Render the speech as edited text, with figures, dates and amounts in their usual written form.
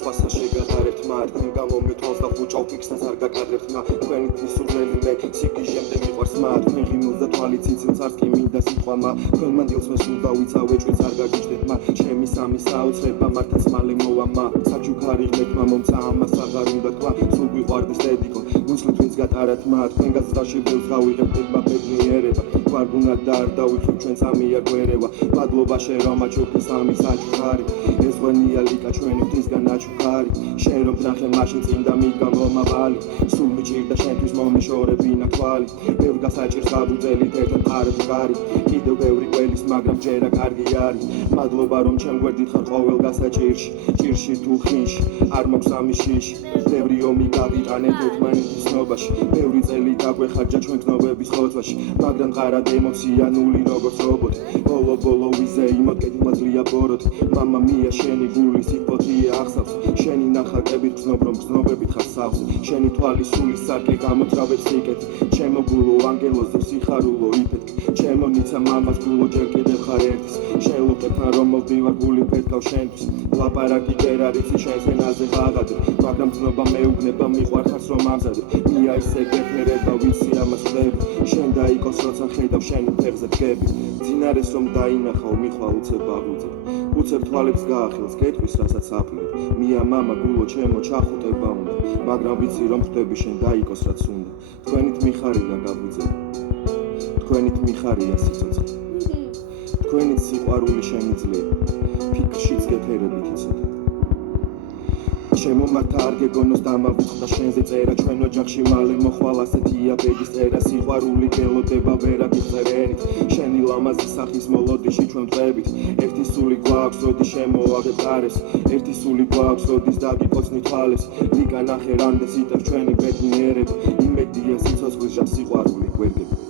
სხვასა შეგადარებთ მათ თქვენ გამომეთვალს და ხუჭავ ფიქსას არ გაკადრებთ მა თქვენი თვისურელი მე სიგიჟემდე მიყვარს მათ თქვენ ღიმილს და თვალით ციცილს არც კი მინდა სიტყვამა თქვენ მანდილს მე სულ დავიცავ ეჭვიც არ გაგიჩნდეთ მა ჩემი სამი საოცრება მართაც მალე მოვამა საჩუქარი ღმერთმა მომცა ამას აღარ უნდა თქვა სულ გვიყვარდეს დედიკო გულსხმით ვინც გატარათ მა თქვენ გაცდაში ბევრს გავიღებთ ება ბედნიერება გვარგუნად და არ დავიხილ ჩვენ სამია გვერევა მადლობა შენ რომ აჩუქე სამი საჩუქარი ეს ღვენია ლიკა ჩვენი ღვთისგან აჩუქარი შენ რომ ვნახე მაშინ წინ და მიდგა მომავალი სულ მიჭირდა შენთვის მომეშორებინა თვალი ბევრ გასაჭირს გაბუძელით ერთად ხარებ მყარი კიდევ ბევრი ყველის მაგრამ ჯერა კარგი არის მადლობა რომ ჩემ გვერდით ხარ ყოველ გასაჭირში ჭირში თუ ხინში არ მაქვს ამი შიში ბევრი ომი გავიტანეთ ერთმანეთის ცნობაში ბევრი წელი დაგვეხარჯა ჩვენ გზნობების ხოცვაში მაგრამ ყარად ემოცია ნული როგორც რობოტი ბოლო ვიზე იმოდგეთ მაზლია ბოროტი მამა მია შენი გული სიფოთია ახსავს შენი ნახაკებით გზნობ რომ გზნობებით ხარ სავს შენი თვალი სული სარკე გამოძრავებს სიკეთ ჩემო გულო ანგელოზო სიხარულო იფეთქ ჩემო ნიცა მამას გულო ჯერ კიდევ ხარ ერთის შელუყებთან რომ მოვდივარ გული ფეთქავ შენთვის ლაპარაკი ჯერ არ იცი შენ სენაზე ღაღადე მაგრამ გზნობა მეუბნება მიყვარხარს რომ ამზადე მია ისე გეფერება ვიცი ამას ხვდები შენ დაიკოს როცა ხედავ შენი ფერზე დგები ძინარეს რომ დაინახავ მიხვალ უცებ აღუძებ უცებ თვალებს გაახილს გეტყვის რასაც აფლებ მია მამა გულო ჩემო ჩახუტება უნდა მაგრამ ვიცი რომ ხვდები შენ დაიკოს რაც უნდა თქვენით მიხარია გაგვიძებ თქვენით მიხარია სიცოცხლე თქვენით სიყვარული შემიძლია ფიქრშიც გეფერებით იცოდე ჩემო მართა არ გეგონოს დამავიწყდა შენზე წერა ჩვენ ოჯახში მალე მოხვალ ასეთია ბედის წერა სიყვარული გელოდება ვერა გიწერენით შენი ლამაზი სახის მოლოდიში ჩვენ ვწებით ერთი სული გვაქვს როდის შემოაღებ გარეს ერთი სული გვაქვს როდის დაგიკოცნი თვალეს ლიკა ნახე რამდენ სიტევს ჩვენი ბედნიერება იმედია სიცოცხლის ჟა სიყვარული გვერდები